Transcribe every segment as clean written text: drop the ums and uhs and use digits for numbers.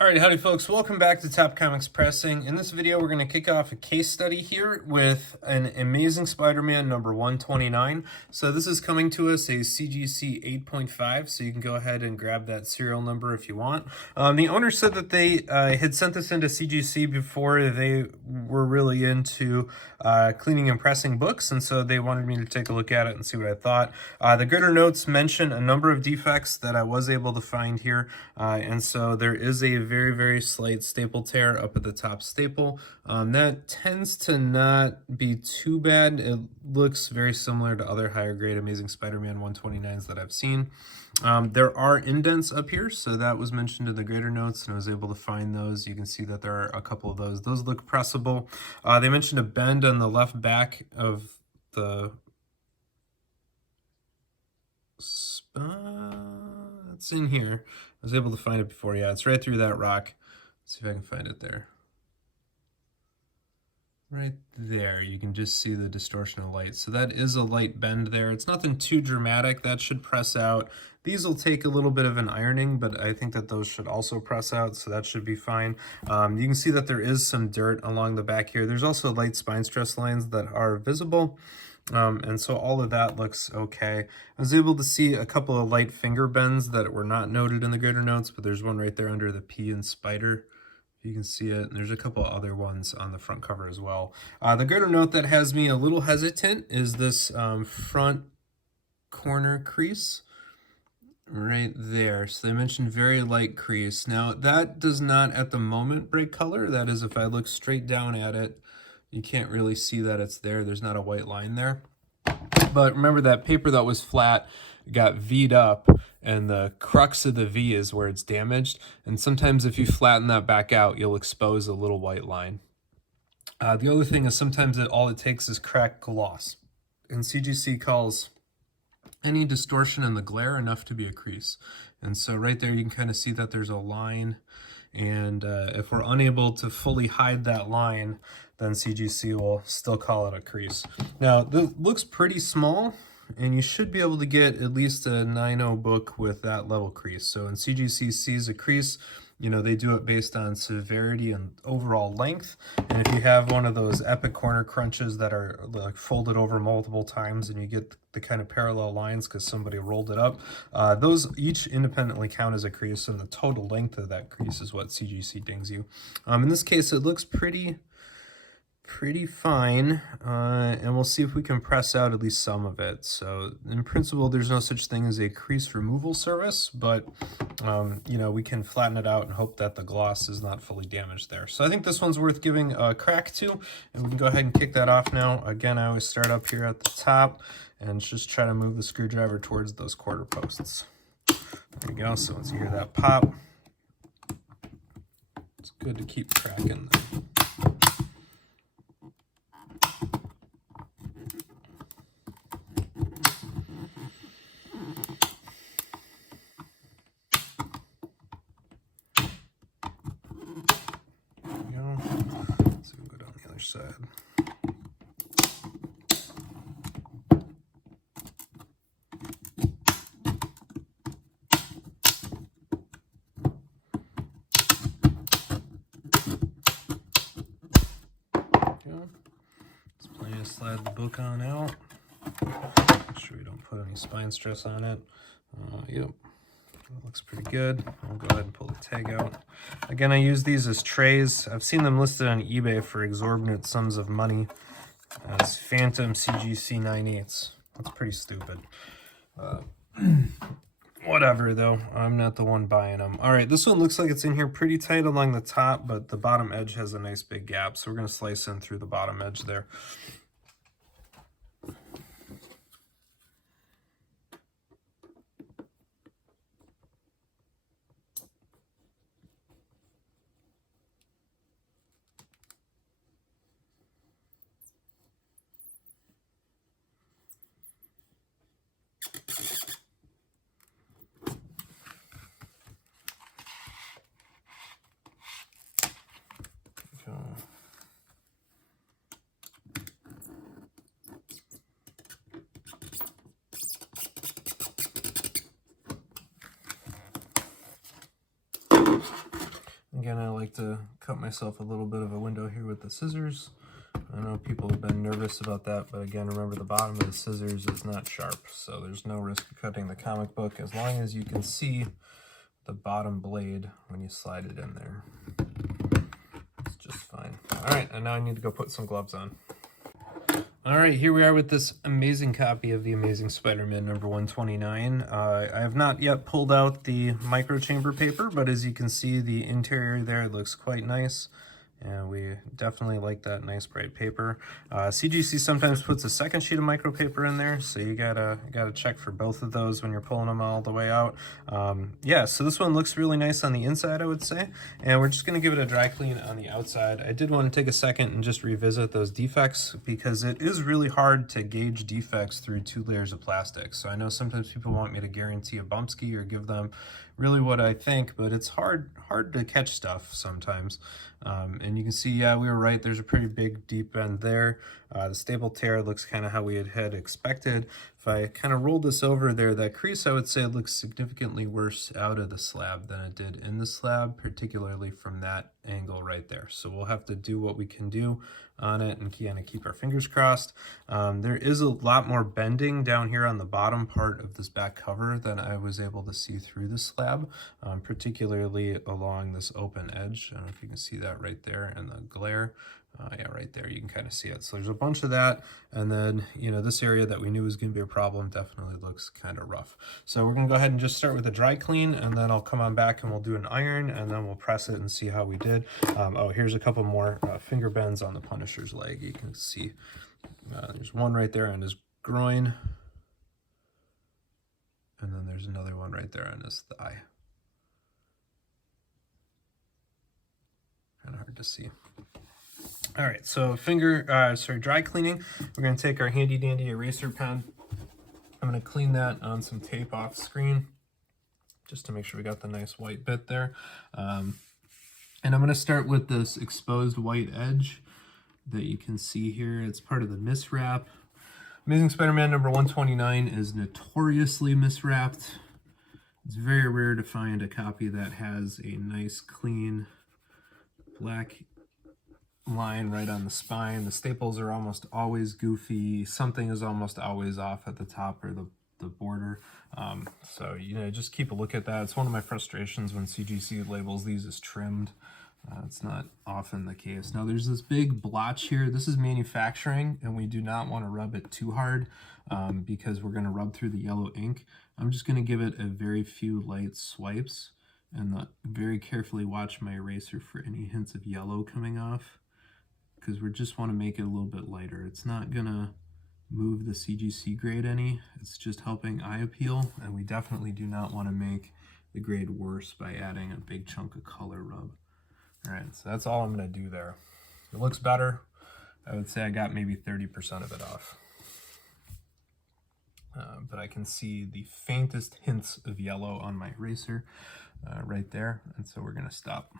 Alright, howdy folks, welcome back to Top Comics Pressing. In this video we're going to kick off a case study here with an Amazing Spider-Man number 129. So this is coming to us a CGC 8.5, so you can go ahead and grab that serial number if you want. The owner said that they had sent this into CGC before they were really into cleaning and pressing books, and so they wanted me to take a look at it and see what I thought. The gritter notes mention a number of defects that I was able to find here, and so there is a very slight staple tear up at the top staple. That tends to not be too bad. It looks very similar to other higher grade Amazing Spider-Man 129s that I've seen. There are indents up here, so that was mentioned in the gritter notes, and I was able to find those. You can see that there are a couple of those. Those look pressable. They mentioned a bend on the left back of the it's in here. I was able to find it before. Yeah, it's right through that rock. Let's see if I can find it there. Right there, you can just see the distortion of light. So that is a light bend there. It's nothing too dramatic. That should press out. These will take a little bit of an ironing, but I think that those should also press out, so that should be fine. You can see that there is some dirt along the back here. There's also light spine stress lines that are visible. And so all of that looks okay. I was able to see a couple of light finger bends that were not noted in the gritter notes, but there's one right there under the P in Spider. You can see it, and there's a couple of other ones on the front cover as well. The gritter note that has me a little hesitant is this front corner crease right there. So they mentioned very light crease. Now that does not at the moment break color. That is, if I look straight down at it, you can't really see that it's there. There's not a white line there. But remember, that paper that was flat got V'd up, and the crux of the V is where it's damaged. And sometimes if you flatten that back out, you'll expose a little white line. The other thing is sometimes all it takes is cracked gloss. And CGC calls any distortion in the glare enough to be a crease. And so right there you can kind of see that there's a line. And if we're unable to fully hide that line, then CGC will still call it a crease. Now, this looks pretty small, and you should be able to get at least a 9.0 book with that level crease. So when CGC sees a crease, you know, they do it based on severity and overall length. And if you have one of those epic corner crunches that are like folded over multiple times and you get the kind of parallel lines because somebody rolled it up, those each independently count as a crease, and the total length of that crease is what CGC dings you. In this case, it looks pretty fine, and we'll see if we can press out at least some of it. So in principle, there's no such thing as a crease removal service, but you know, we can flatten it out and hope that the gloss is not fully damaged there. So I think this one's worth giving a crack to, and we can go ahead and kick that off now. Again, I always start up here at the top and just try to move the screwdriver towards those quarter posts. There you go. So once you hear that pop, it's good to keep cracking them. Side. Just plenty to slide the book on out. Make sure we don't put any spine stress on it. Yep. That looks pretty good. I'll go ahead and pull the tag out. Again, I use these as trays. I've seen them listed on eBay for exorbitant sums of money as Phantom CGC 9/8. That's pretty stupid. Whatever, though. I'm not the one buying them. All right, this one looks like it's in here pretty tight along the top, but the bottom edge has a nice big gap, so we're going to slice in through the bottom edge there. Again, I like to cut myself a little bit of a window here with the scissors. I know people have been nervous about that, but again, remember the bottom of the scissors is not sharp, so there's no risk of cutting the comic book as long as you can see the bottom blade when you slide it in there. It's just fine. All right, and now I need to go put some gloves on. All right, here we are with this amazing copy of The Amazing Spider-Man number 129. I have not yet pulled out the microchamber paper, but as you can see, the interior there looks quite nice. And we definitely like that nice bright paper. CGC sometimes puts a second sheet of micro paper in there, so you gotta check for both of those when you're pulling them all the way out. Yeah, so this one looks really nice on the inside, I would say, and we're just gonna give it a dry clean on the outside. I did want to take a second and just revisit those defects because it is really hard to gauge defects through 2 layers of plastic. So I know sometimes people want me to guarantee a bump ski or give them really what I think, but it's hard to catch stuff sometimes. And you can see, yeah, we were right. There's a pretty big deep bend there. The staple tear looks kind of how we had expected. If I kind of rolled this over there, that crease, I would say, looks significantly worse out of the slab than it did in the slab, particularly from that angle right there. So we'll have to do what we can do on it and kind of keep our fingers crossed. There is a lot more bending down here on the bottom part of this back cover than I was able to see through the slab, particularly along this open edge. I don't know if you can see that right there in the glare. Yeah, right there, you can kind of see it. So there's a bunch of that, and then, you know, this area that we knew was going to be a problem definitely looks kind of rough. So we're going to go ahead and just start with a dry clean, and then I'll come on back and we'll do an iron, and then we'll press it and see how we did. Oh, here's a couple more finger bends on the Punisher's leg. You can see there's one right there on his groin, and then there's another one right there on his thigh. Kind of hard to see. All right, so dry cleaning. We're going to take our handy dandy eraser pen. I'm going to clean that on some tape off screen just to make sure we got the nice white bit there. And I'm going to start with this exposed white edge that you can see here. It's part of the miswrap. Amazing Spider-Man number 129 is notoriously miswrapped. It's very rare to find a copy that has a nice clean black line right on the spine. The staples are almost always goofy. Something is almost always off at the top or the border. So, you know, just keep a look at that. It's one of my frustrations when CGC labels these as trimmed. It's not often the case. Now there's this big blotch here. This is manufacturing, and we do not want to rub it too hard because we're going to rub through the yellow ink. I'm just going to give it a very few light swipes and very carefully watch my eraser for any hints of yellow coming off, because we just want to make it a little bit lighter. It's not gonna move the CGC grade any, it's just helping eye appeal, and we definitely do not want to make the grade worse by adding a big chunk of color rub. All right, so that's all I'm gonna do there. It looks better. I would say I got maybe 30% of it off. But I can see the faintest hints of yellow on my eraser right there, and so we're gonna stop.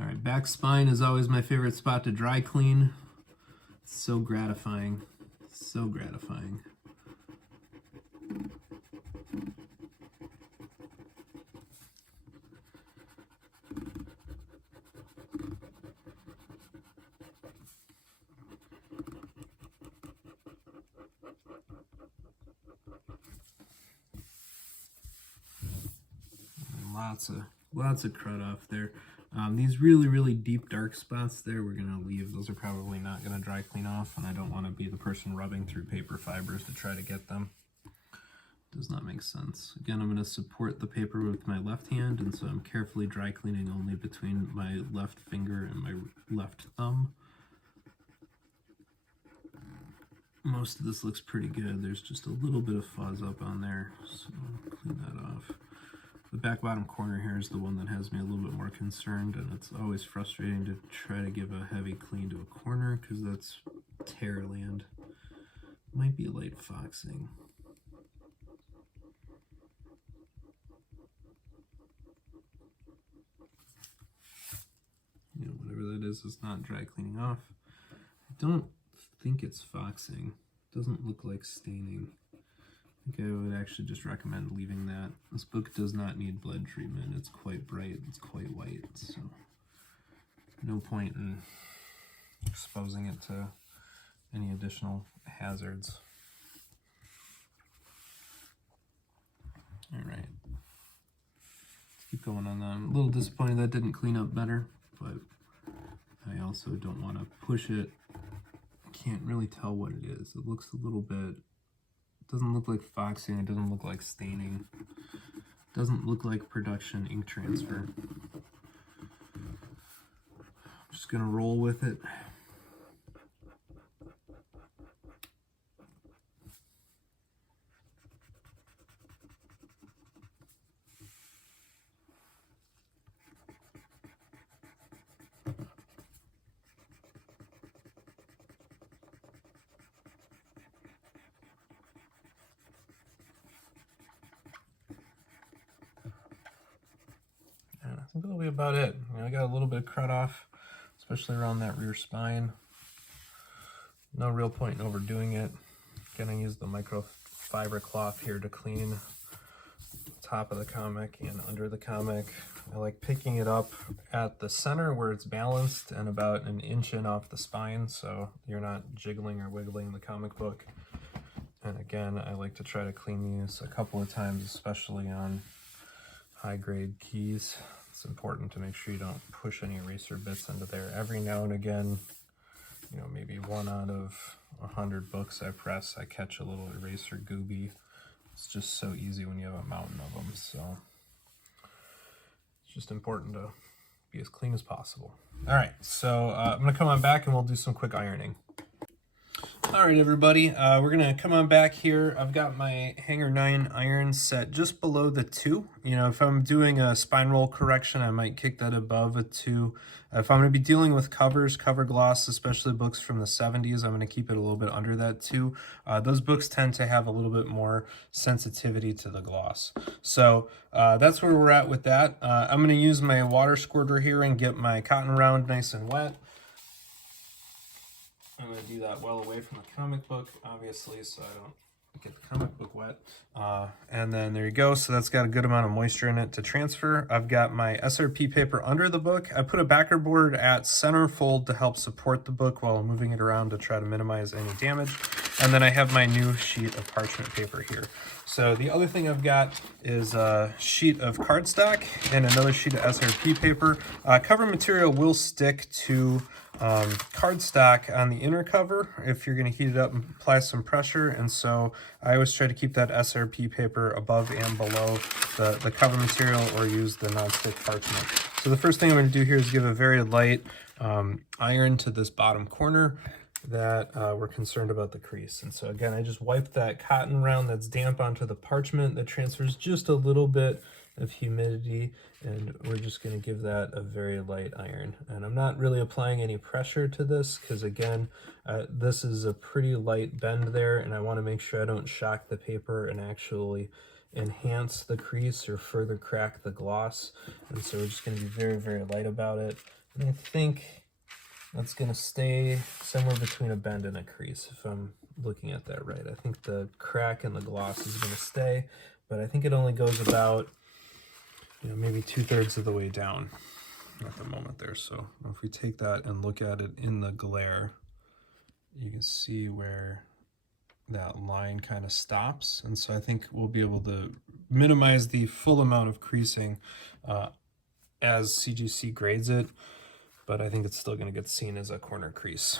All right, back spine is always my favorite spot to dry clean. It's so gratifying, so gratifying. Lots of crud off there. These really deep dark spots there we're gonna leave. Those are probably not gonna dry clean off, and I don't want to be the person rubbing through paper fibers to try to get them. Does not make sense. Again, I'm gonna support the paper with my left hand, and so I'm carefully dry cleaning only between my left finger and my left thumb. Most of this looks pretty good. There's just a little bit of fuzz up on there, so I'll clean that off. The back bottom corner here is the one that has me a little bit more concerned, and it's always frustrating to try to give a heavy clean to a corner because that's tear land. Might be a light foxing. You know, whatever that is not dry cleaning off. I don't think it's foxing. It doesn't look like staining. I think I would actually just recommend leaving that. This book does not need blood treatment. It's quite bright. It's quite white. So no point in exposing it to any additional hazards. All right, let's keep going on that. I'm a little disappointed that didn't clean up better, but I also don't want to push it. I can't really tell what it is. It looks a little bit, it doesn't look like foxing, it doesn't look like staining, it doesn't look like production ink transfer. I'm just gonna roll with it. And I think that'll be about it. I got a little bit of crud off, especially around that rear spine. No real point in overdoing it. Gonna use the microfiber cloth here to clean the top of the comic and under the comic. I like picking it up at the center where it's balanced and about an inch in off the spine, so you're not jiggling or wiggling the comic book. And again, I like to try to clean these a couple of times, especially on high-grade keys. It's important to make sure you don't push any eraser bits into there. Every now and again, you know, maybe 1 out of 100 books I press, I catch a little eraser gooby. It's just so easy when you have a mountain of them, so it's just important to be as clean as possible. All right, so I'm gonna come on back and we'll do some quick ironing. All right, everybody, we're gonna come on back here. I've got my Hanger 9 iron set just below the 2. You know, if I'm doing a spine roll correction, I might kick that above a 2. If I'm gonna be dealing with covers, cover gloss, especially books from the 70s, I'm gonna keep it a little bit under that 2. Those books tend to have a little bit more sensitivity to the gloss. So that's where we're at with that. I'm gonna use my water squirter here and get my cotton round nice and wet. I'm going to do that well away from the comic book, obviously, so I don't get the comic book wet. And then there you go. So that's got a good amount of moisture in it to transfer. I've got my SRP paper under the book. I put a backer board at center fold to help support the book while I'm moving it around to try to minimize any damage. And then I have my new sheet of parchment paper here. So the other thing I've got is a sheet of cardstock and another sheet of SRP paper. Cover material will stick to cardstock on the inner cover if you're going to heat it up and apply some pressure, and so I always try to keep that SRP paper above and below the cover material or use the non-stick parchment. So the first thing I'm going to do here is give a very light iron to this bottom corner that we're concerned about the crease. And so again, I just wipe that cotton round that's damp onto the parchment that transfers just a little bit of humidity, and we're just going to give that a very light iron. And I'm not really applying any pressure to this because again, this is a pretty light bend there, and I want to make sure I don't shock the paper and actually enhance the crease or further crack the gloss. And so we're just going to be very, very light about it. And I think that's going to stay somewhere between a bend and a crease if I'm looking at that right. I think the crack in the gloss is going to stay, but I think it only goes about, you know, maybe 2/3 of the way down at the moment there. So if we take that and look at it in the glare, you can see where that line kind of stops. And so I think we'll be able to minimize the full amount of creasing as CGC grades it, but I think it's still going to get seen as a corner crease.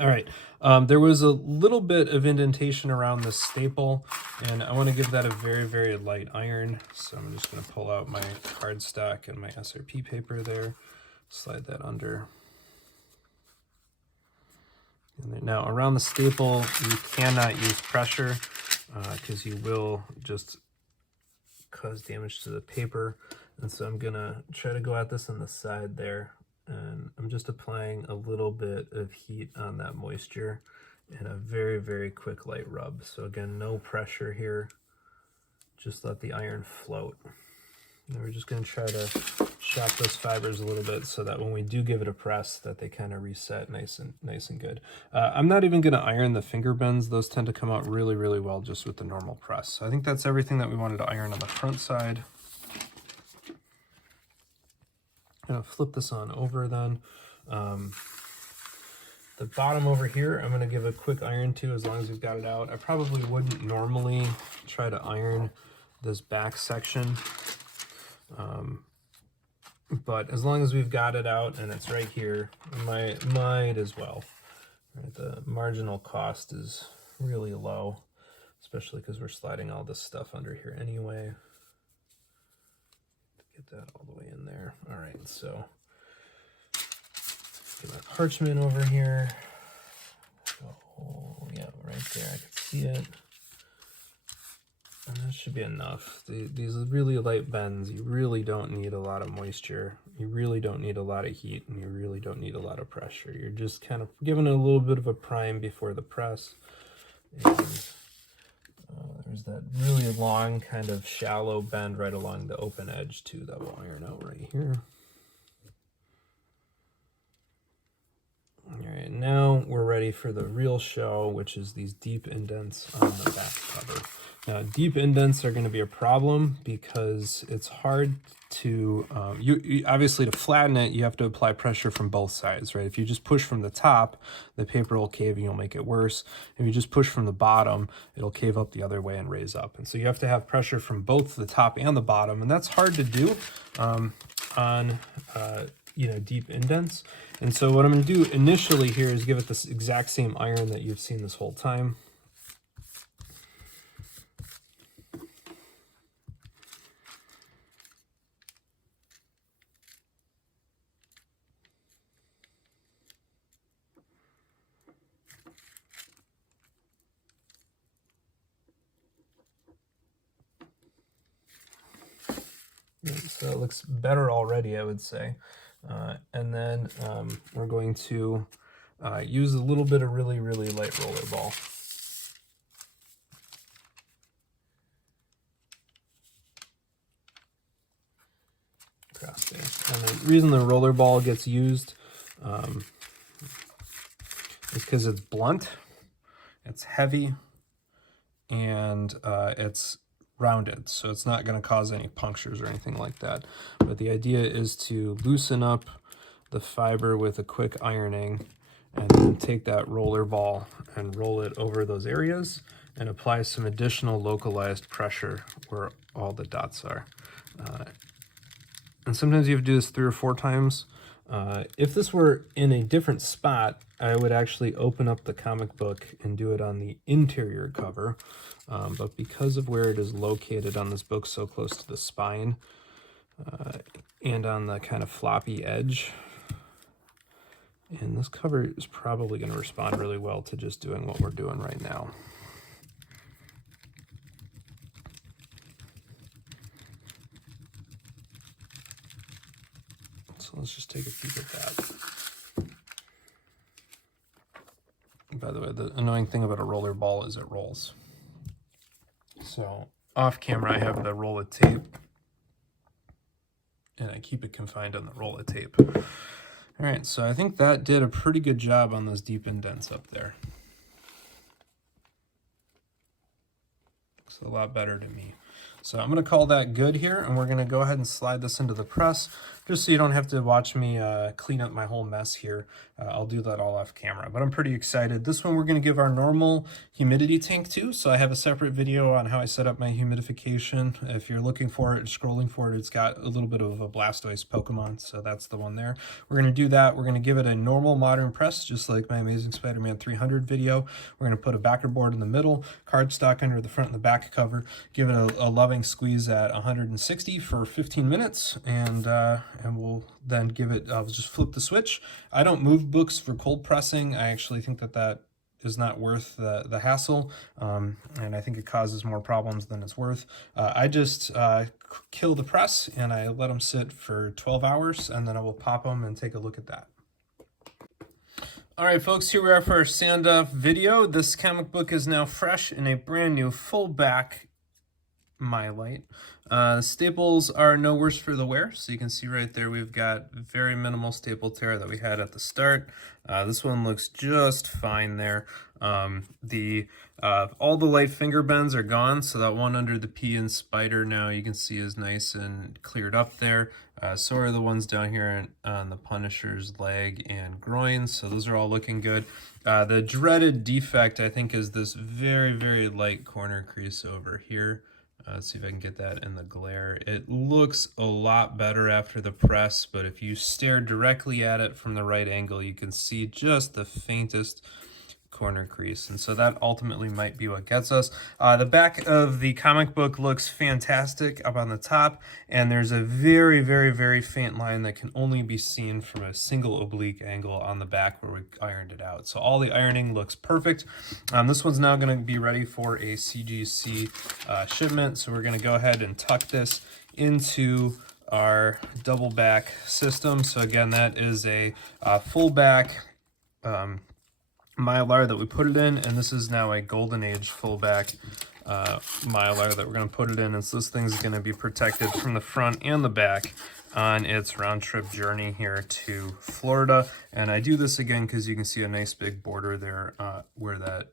All right, there was a little bit of indentation around the staple, and I want to give that a very, very light iron. So I'm just going to pull out my cardstock and my SRP paper there, slide that under. And then now around the staple, you cannot use pressure because you will just cause damage to the paper. And so I'm going to try to go at this on the side there. And I'm just applying a little bit of heat on that moisture and a very, very quick light rub. So again, no pressure here. Just let the iron float. And we're just going to try to shock those fibers a little bit so that when we do give it a press, that they kind of reset nice and good. I'm not even going to iron the finger bends. Those tend to come out really, really well just with the normal press. So I think that's everything that we wanted to iron on the front side. gonna flip this on over then. The bottom over here, I'm gonna give a quick iron to as long as we've got it out. I probably wouldn't normally try to iron this back section, but as long as we've got it out and it's right here, might as well. Right, the marginal cost is really low, especially because we're sliding all this stuff under here anyway. Get that all the way in there. All right, so get my parchment over here. Oh, yeah, right there, I can see it. And that should be enough. These really light bends, you really don't need a lot of moisture. You really don't need a lot of heat, and you really don't need a lot of pressure. You're just kind of giving it a little bit of a prime before the press. And there's that really long kind of shallow bend right along the open edge too that will iron out right here. All right, now we're ready for the real show, which is these deep indents on the back cover. Now, deep indents are going to be a problem because it's hard to, you obviously to flatten it, you have to apply pressure from both sides, right? If you just push from the top, the paper will cave and you'll make it worse. If you just push from the bottom, it'll cave up the other way and raise up. And so you have to have pressure from both the top and the bottom, and that's hard to do on deep indents. And so what I'm going to do initially here is give it this exact same iron that you've seen this whole time. So it looks better already, I would say. And then we're going to use a little bit of really light roller ball. Across there. And the reason the roller ball gets used is because it's blunt, it's heavy, and it's rounded, so it's not going to cause any punctures or anything like that. But the idea is to loosen up the fiber with a quick ironing, and then take that roller ball and roll it over those areas and apply some additional localized pressure where all the dots are. And sometimes you have to do this 3 or 4 times. If this were in a different spot, I would actually open up the comic book and do it on the interior cover. But because of where it is located on this book, so close to the spine and on the kind of floppy edge, and this cover is probably going to respond really well to just doing what we're doing right now. So let's just take a peek at that. By the way, the annoying thing about a roller ball is it rolls. So off camera, I have the roll of tape, and I keep it confined on the roll of tape. All right, so I think that did a pretty good job on those deep indents up there. Looks a lot better to me. So I'm going to call that good here, and we're going to go ahead and slide this into the press, just so you don't have to watch me clean up my whole mess here. I'll do that all off camera, but I'm pretty excited. This one we're going to give our normal humidity tank to, so I have a separate video on how I set up my humidification. If you're looking for it, scrolling for it, it's got a little bit of a Blastoise Pokemon, so that's the one there. We're going to do that. We're going to give it a normal modern press, just like my Amazing Spider-Man 300 video. We're going to put a backer board in the middle, cardstock under the front and the back cover, give it a loving squeeze at 160 for 15 minutes, and we'll then give it, I'll just flip the switch. I don't move books for cold pressing. I actually think that is not worth the hassle, and I think it causes more problems than it's worth. I just kill the press and I let them sit for 12 hours, and then I will pop them and take a look at that. All right, folks, here we are for our sand-off video. This comic book is now fresh in a brand new full back Mylight. Staples are no worse for the wear, so you can see right there we've got very minimal staple tear that we had at the start. This one looks just fine there. All the light finger bends are gone, so that one under the P in Spider now you can see is nice and cleared up there. So are the ones down here on the Punisher's leg and groin. So those are all looking good. The dreaded defect, I think, is this very, very light corner crease over here. Let's see if I can get that in the glare. It looks a lot better after the press, but if you stare directly at it from the right angle, you can see just the faintest corner crease, and so that ultimately might be what gets us. The back of the comic book looks fantastic up on the top, and there's a very, very, very faint line that can only be seen from a single oblique angle on the back where we ironed it out. So all the ironing looks perfect. This one's now going to be ready for a CGC shipment, so we're going to go ahead and tuck this into our double back system. So again, that is a full back Mylar that we put it in, and this is now a Golden Age fullback Mylar that we're going to put it in, and so this thing's going to be protected from the front and the back on its round-trip journey here to Florida. And I do this again because you can see a nice big border there where that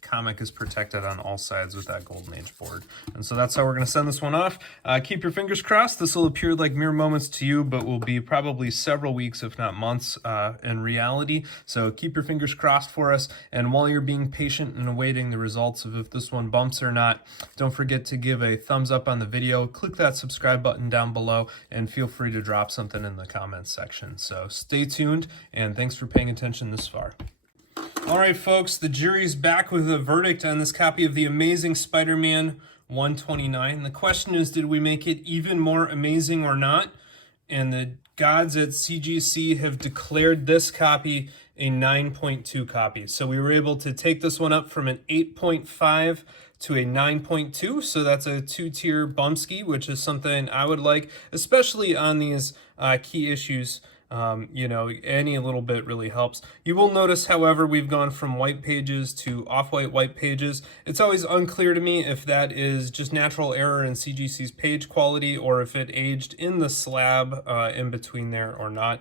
comic is protected on all sides with that Golden Age board. And so that's how we're going to send this one off. Keep your fingers crossed. This will appear like mere moments to you, but will be probably several weeks, if not months, in reality. So keep your fingers crossed for us. And while you're being patient and awaiting the results of if this one bumps or not, don't forget to give a thumbs up on the video, click that subscribe button down below, and feel free to drop something in the comments section. So stay tuned, and thanks for paying attention this far. All right, folks, the jury's back with a verdict on this copy of The Amazing Spider-Man 129. The question is, did we make it even more amazing or not? And the gods at CGC have declared this copy a 9.2 copy. So we were able to take this one up from an 8.5 to a 9.2, so that's a 2-tier bumpski, which is something I would like, especially on these key issues. You know, any little bit really helps. You will notice, however, we've gone from white pages to off-white white pages. It's always unclear to me if that is just natural error in CGC's page quality or if it aged in the slab in between there or not.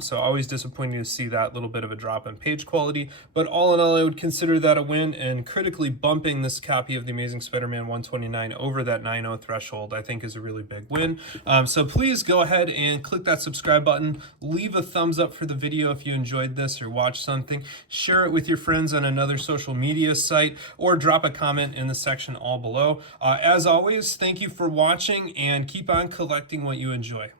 So always disappointing to see that little bit of a drop in page quality. But all in all, I would consider that a win, and critically bumping this copy of The Amazing Spider-Man 129 over that 9.0 threshold, I think, is a really big win. So please go ahead and click that subscribe button. Leave a thumbs up for the video if you enjoyed this or watched something. Share it with your friends on another social media site, or drop a comment in the section all below. As always, thank you for watching, and keep on collecting what you enjoy.